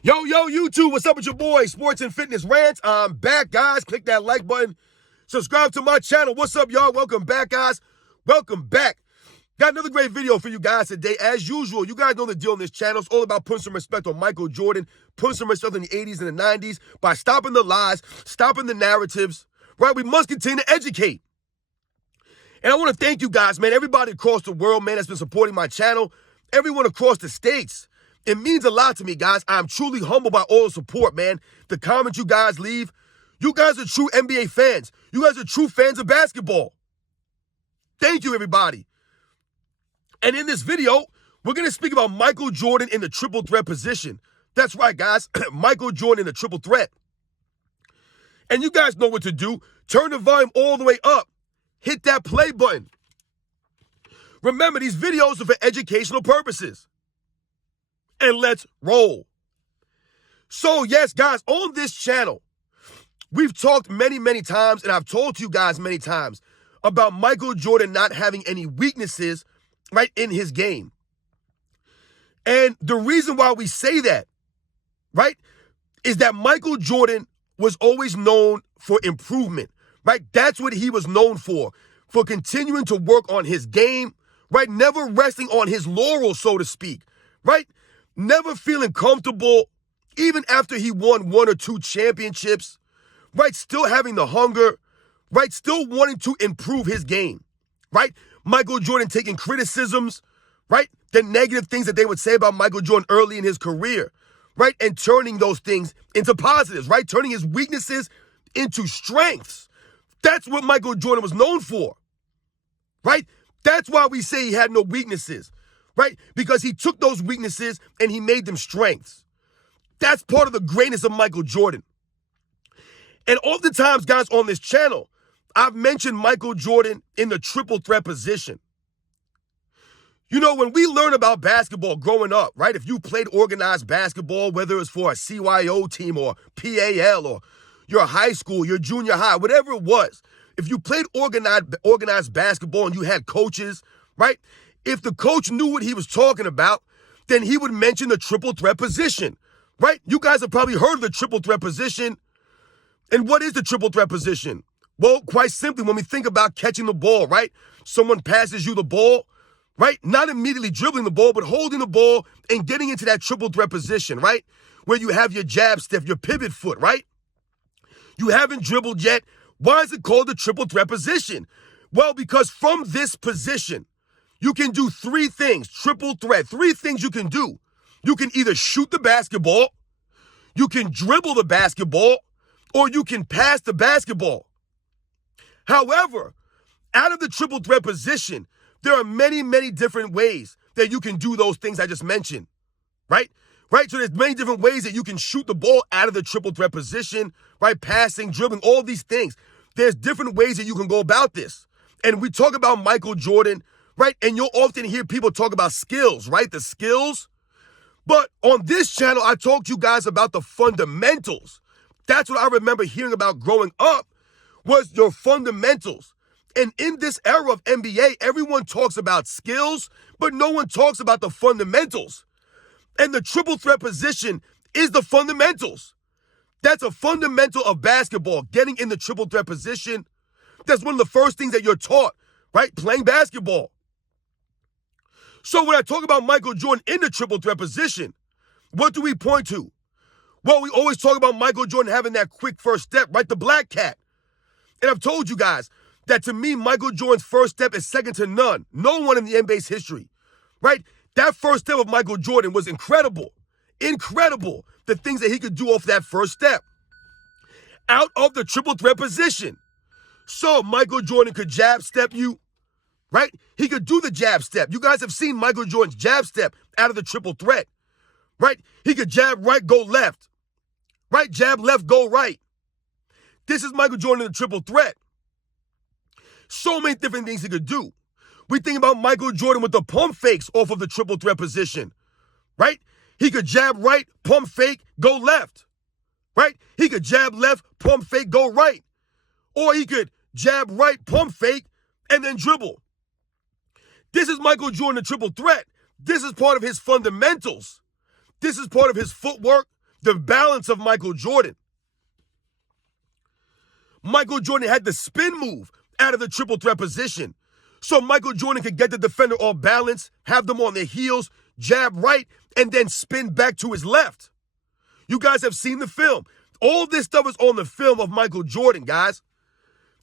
Yo, YouTube, what's up with your boy? Sports and Fitness Rants. I'm back, guys. Click that like button. Subscribe to my channel. What's up, y'all? Welcome back, guys. Welcome back. Got another great video for you guys today. As usual, you guys know the deal on this channel. It's all about putting some respect on Michael Jordan, putting some respect in the 80s and the 90s by stopping the lies, stopping the narratives, right? We must continue to educate. And I want to thank you guys, man. Everybody across the world, man, that's been supporting my channel. Everyone across the states. It means a lot to me, guys. I'm truly humbled by all the support, man. The comments you guys leave. You guys are true NBA fans. You guys are true fans of basketball. Thank you, everybody. And in this video, we're going to speak about Michael Jordan in the triple threat position. That's right, guys. Michael Jordan in the triple threat. And you guys know what to do. Turn the volume all the way up. Hit that play button. Remember, these videos are for educational purposes. And let's roll. So, yes, guys, on this channel, we've talked many times, and I've told you guys many times about Michael Jordan not having any weaknesses, right, in his game. And the reason why we say that, right, is that Michael Jordan was always known for improvement, right? That's what he was known for continuing to work on his game, right? Never resting on his laurels, so to speak, right? Never feeling comfortable, even after he won 1 or 2 championships, right? Still having the hunger, right? Still wanting to improve his game, right? Michael Jordan taking criticisms, right? The negative things that they would say about Michael Jordan early in his career, right? And turning those things into positives, right? Turning his weaknesses into strengths. That's what Michael Jordan was known for, right? That's why we say he had no weaknesses, right? Because he took those weaknesses and he made them strengths. That's part of the greatness of Michael Jordan. And oftentimes, guys, on this channel, I've mentioned Michael Jordan in the triple threat position. You know, when we learn about basketball growing up, right? If you played organized basketball, whether it's for a CYO team or PAL or your high school, your junior high, whatever it was, if you played organized basketball and you had coaches, right? If the coach knew what he was talking about, then he would mention the triple threat position, right? You guys have probably heard of the triple threat position. And what is the triple threat position? Well, quite simply, when we think about catching the ball, right? Someone passes you the ball, right? Not immediately dribbling the ball, but holding the ball and getting into that triple threat position, right? Where you have your jab step, your pivot foot, right? You haven't dribbled yet. Why is it called the triple threat position? Well, because from this position, you can do 3 things, triple threat, 3 things you can do. You can either shoot the basketball, you can dribble the basketball, or you can pass the basketball. However, out of the triple threat position, there are many different ways that you can do those things I just mentioned, right? Right, so there's many different ways that you can shoot the ball out of the triple threat position, right? Passing, dribbling, all these things. There's different ways that you can go about this. And we talk about Michael Jordan, right? And you'll often hear people talk about skills, right? The skills. But on this channel, I talk to you guys about the fundamentals. That's what I remember hearing about growing up was your fundamentals. And in this era of NBA, everyone talks about skills, but no one talks about the fundamentals. And the triple threat position is the fundamentals. That's a fundamental of basketball, getting in the triple threat position. That's one of the first things that you're taught, right? Playing basketball. So when I talk about Michael Jordan in the triple threat position, what do we point to? Well, we always talk about Michael Jordan having that quick first step, right? The black cat. And I've told you guys that to me, Michael Jordan's first step is second to none. No one in the NBA's history, right? That first step of Michael Jordan was incredible. Incredible. The things that he could do off that first step. Out of the triple threat position. So Michael Jordan could jab step you, right? He could do the jab step. You guys have seen Michael Jordan's jab step out of the triple threat, right? He could jab right, go left, right? Jab left, go right. This is Michael Jordan in the triple threat. So many different things he could do. We think about Michael Jordan with the pump fakes off of the triple threat position, right? He could jab right, pump fake, go left, right? He could jab left, pump fake, go right. Or he could jab right, pump fake, and then dribble. This is Michael Jordan, the triple threat. This is part of his fundamentals. This is part of his footwork. the balance of Michael Jordan. Michael Jordan had the spin move out of the triple threat position. So Michael Jordan could get the defender off balance, have them on their heels, jab right, and then spin back to his left. You guys have seen the film. All this stuff is on the film of Michael Jordan, guys.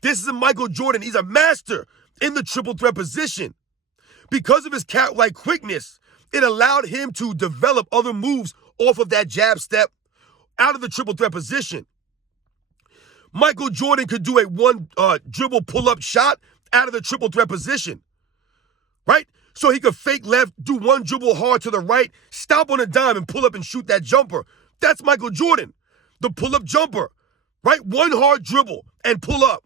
This is a Michael Jordan. He's a master in the triple threat position. Because of his cat-like quickness, it allowed him to develop other moves off of that jab step out of the triple threat position. Michael Jordan could do a one dribble pull-up shot out of the triple threat position, right? So he could fake left, do one dribble hard to the right, stop on a dime and pull up and shoot that jumper. That's Michael Jordan, the pull-up jumper, right? One hard dribble and pull up.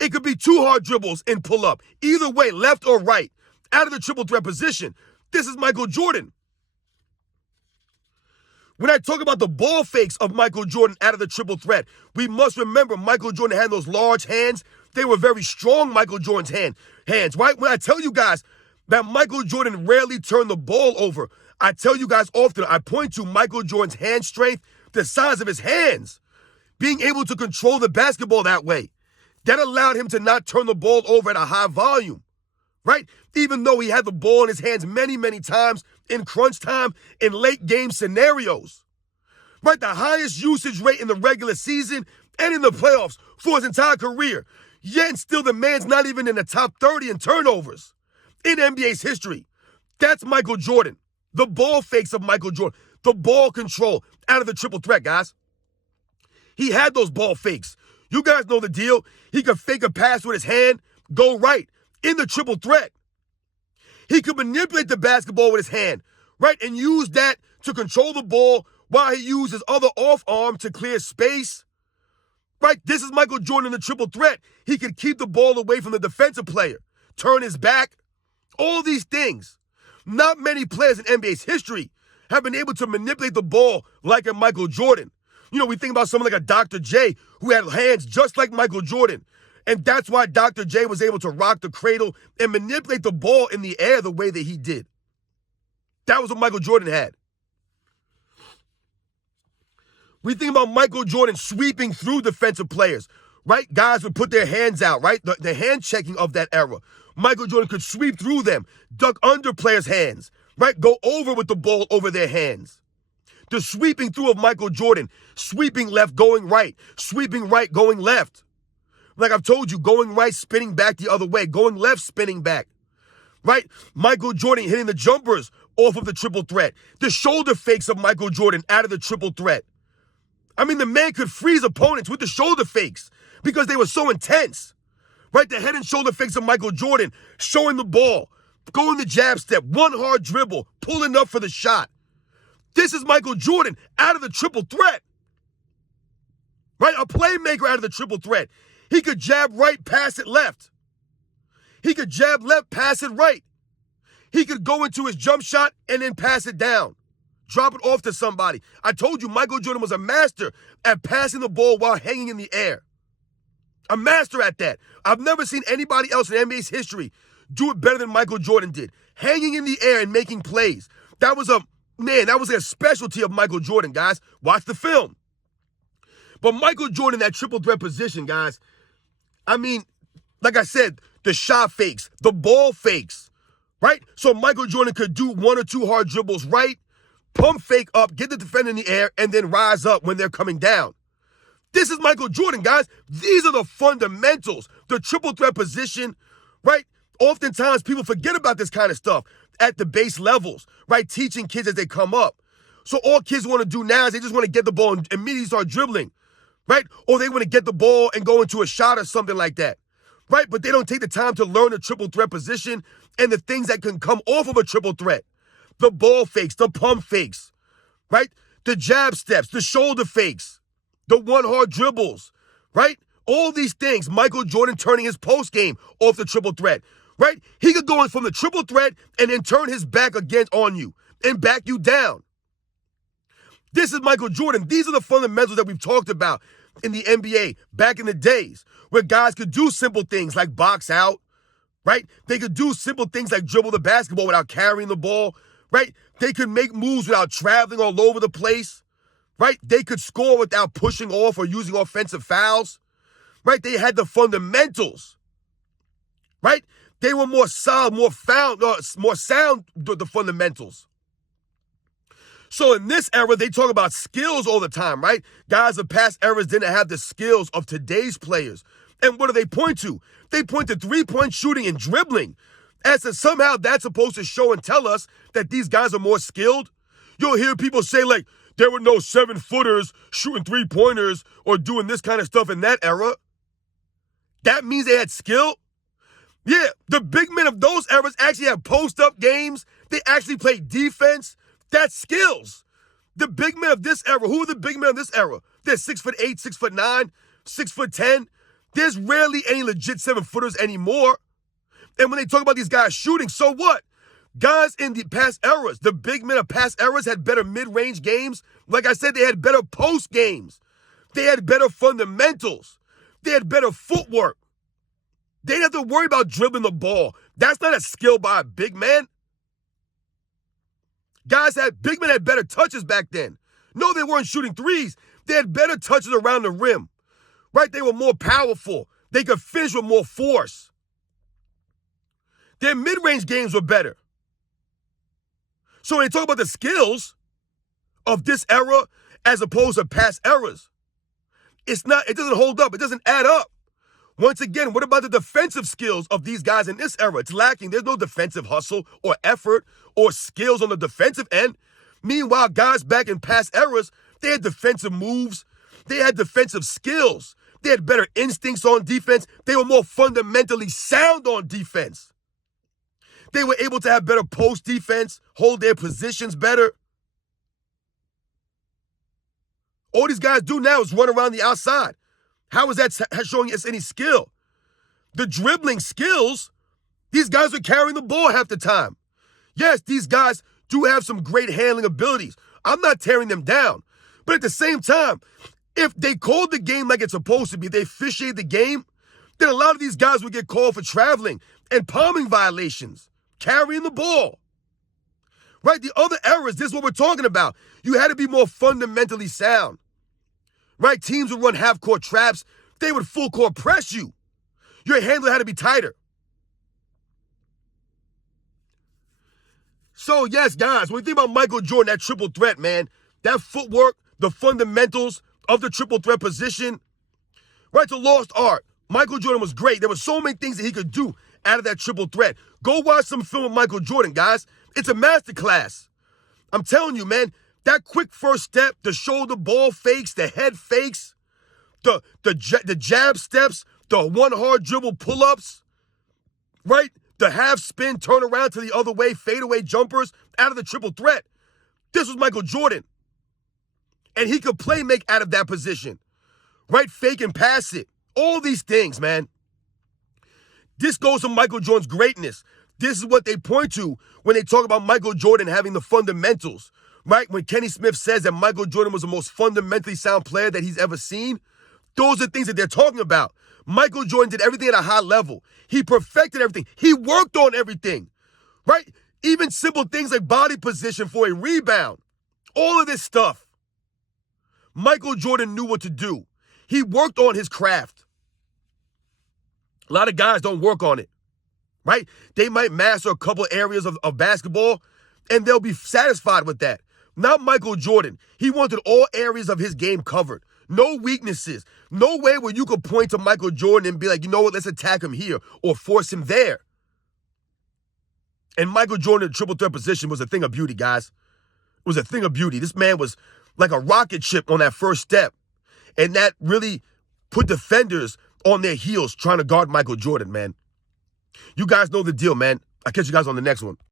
It could be two hard dribbles and pull up. Either way, left or right, out of the triple threat position. This is Michael Jordan. When I talk about the ball fakes of Michael Jordan out of the triple threat, we must remember Michael Jordan had those large hands. They were very strong, Michael Jordan's hands, right? When I tell you guys that Michael Jordan rarely turned the ball over, I tell you guys often, I point to Michael Jordan's hand strength, the size of his hands, being able to control the basketball that way. That allowed him to not turn the ball over at a high volume, right? Even though he had the ball in his hands many, many times in crunch time, in late game scenarios, right? The highest usage rate in the regular season and in the playoffs for his entire career. Yet and still the man's not even in the top 30 in turnovers in NBA's history. That's Michael Jordan. The ball fakes of Michael Jordan. The ball control out of the triple threat, guys. He had those ball fakes. You guys know the deal. He could fake a pass with his hand, go right in the triple threat. He could manipulate the basketball with his hand, right, and use that to control the ball while he used his other off arm to clear space. Right, this is Michael Jordan in the triple threat. He could keep the ball away from the defensive player, turn his back, all these things. Not many players in NBA's history have been able to manipulate the ball like a Michael Jordan. You know, we think about someone like a Dr. J who had hands just like Michael Jordan. And that's why Dr. J was able to rock the cradle and manipulate the ball in the air the way that he did. That was what Michael Jordan had. We think about Michael Jordan sweeping through defensive players, right? Guys would put their hands out, right? The hand checking of that era. Michael Jordan could sweep through them, duck under players' hands, right? Go over with the ball over their hands. The sweeping through of Michael Jordan, sweeping left, going right, sweeping right, going left. Like I've told you, going right, spinning back the other way, going left, spinning back, right? Michael Jordan hitting the jumpers off of the triple threat. The shoulder fakes of Michael Jordan out of the triple threat. I mean, the man could freeze opponents with the shoulder fakes because they were so intense, right? The head and shoulder fakes of Michael Jordan, showing the ball, going the jab step, one hard dribble, pulling up for the shot. This is Michael Jordan out of the triple threat, right? A playmaker out of the triple threat. He could jab right, pass it left. He could jab left, pass it right. He could go into his jump shot and then pass it down. Drop it off to somebody. I told you Michael Jordan was a master at passing the ball while hanging in the air. A master at that. I've never seen anybody else in NBA's history do it better than Michael Jordan did. Hanging in the air and making plays. That was a specialty of Michael Jordan, guys. Watch the film. But Michael Jordan, that triple threat position, guys, I mean, like I said, the shot fakes, the ball fakes, right? So Michael Jordan could do one or two hard dribbles right, pump fake up, get the defender in the air, and then rise up when they're coming down. This is Michael Jordan, guys. These are the fundamentals, the triple threat position, right? Oftentimes, people forget about this kind of stuff at the base levels, right? Teaching kids as they come up. So all kids want to do now is they just want to get the ball and immediately start dribbling, right? Or they want to get the ball and go into a shot or something like that, right? But they don't take the time to learn the triple threat position and the things that can come off of a triple threat. The ball fakes, the pump fakes, right? The jab steps, the shoulder fakes, the one hard dribbles, right? All these things, Michael Jordan turning his post game off the triple threat, right? He could go in from the triple threat and then turn his back again on you and back you down. This is Michael Jordan. These are the fundamentals that we've talked about in the NBA back in the days where guys could do simple things like box out, right? They could do simple things like dribble the basketball without carrying the ball, right? They could make moves without traveling all over the place, right? They could score without pushing off or using offensive fouls, right? They had the fundamentals, right? They were more solid, more sound, the fundamentals. So in this era, they talk about skills all the time, right? Guys of past eras didn't have the skills of today's players. And what do they point to? They point to three-point shooting and dribbling, as if somehow that's supposed to show and tell us that these guys are more skilled. You'll hear people say, like, there were no 7-footers shooting three-pointers or doing this kind of stuff in that era. That means they had skill? Yeah, the big men of those eras actually had post-up games. They actually played defense. That's skills. The big men of this era, who are the big men of this era? They're 6'8", 6'9", 6'10". There's rarely any legit 7-footers anymore. And when they talk about these guys shooting, so what? Guys in the past eras, the big men of past eras had better mid-range games. Like I said, they had better post games. They had better fundamentals. They had better footwork. They didn't have to worry about dribbling the ball. That's not a skill by a big man. Big men had better touches back then. No, they weren't shooting threes. They had better touches around the rim, right? They were more powerful. They could finish with more force. Their mid-range games were better. So when they talk about the skills of this era as opposed to past eras, it doesn't hold up. It doesn't add up. Once again, what about the defensive skills of these guys in this era? It's lacking. There's no defensive hustle or effort or skills on the defensive end. Meanwhile, guys back in past eras, they had defensive moves. They had defensive skills. They had better instincts on defense. They were more fundamentally sound on defense. They were able to have better post defense, hold their positions better. All these guys do now is run around the outside. How is that showing us any skill? The dribbling skills, these guys are carrying the ball half the time. Yes, these guys do have some great handling abilities. I'm not tearing them down. But at the same time, if they called the game like it's supposed to be, they officiate the game, then a lot of these guys would get called for traveling and palming violations, carrying the ball. Right? The other eras, this is what we're talking about. You had to be more fundamentally sound. Right? Teams would run half-court traps. They would full-court press you. Your handler had to be tighter. So, yes, guys, when you think about Michael Jordan, that triple threat, man, that footwork, the fundamentals of the triple threat position, right, it's a lost art. Michael Jordan was great. There were so many things that he could do out of that triple threat. Go watch some film of Michael Jordan, guys. It's a masterclass. I'm telling you, man, that quick first step, the shoulder ball fakes, the head fakes, the jab steps, the one hard dribble pull-ups, right? The half spin, turn around to the other way, fadeaway jumpers out of the triple threat. This was Michael Jordan. And he could play make out of that position, right? Fake and pass it. All these things, man. This goes to Michael Jordan's greatness. This is what they point to when they talk about Michael Jordan having the fundamentals, right? When Kenny Smith says that Michael Jordan was the most fundamentally sound player that he's ever seen, those are things that they're talking about. Michael Jordan did everything at a high level. He perfected everything. He worked on everything, right? Even simple things like body position for a rebound. All of this stuff. Michael Jordan knew what to do. He worked on his craft. A lot of guys don't work on it, right? They might master a couple areas of basketball, and they'll be satisfied with that. Not Michael Jordan. He wanted all areas of his game covered. No weaknesses. No way where you could point to Michael Jordan and be like, you know what, let's attack him here or force him there. And Michael Jordan in the triple threat position was a thing of beauty, guys. It was a thing of beauty. This man was like a rocket ship on that first step. And that really put defenders on their heels trying to guard Michael Jordan, man. You guys know the deal, man. I'll catch you guys on the next one.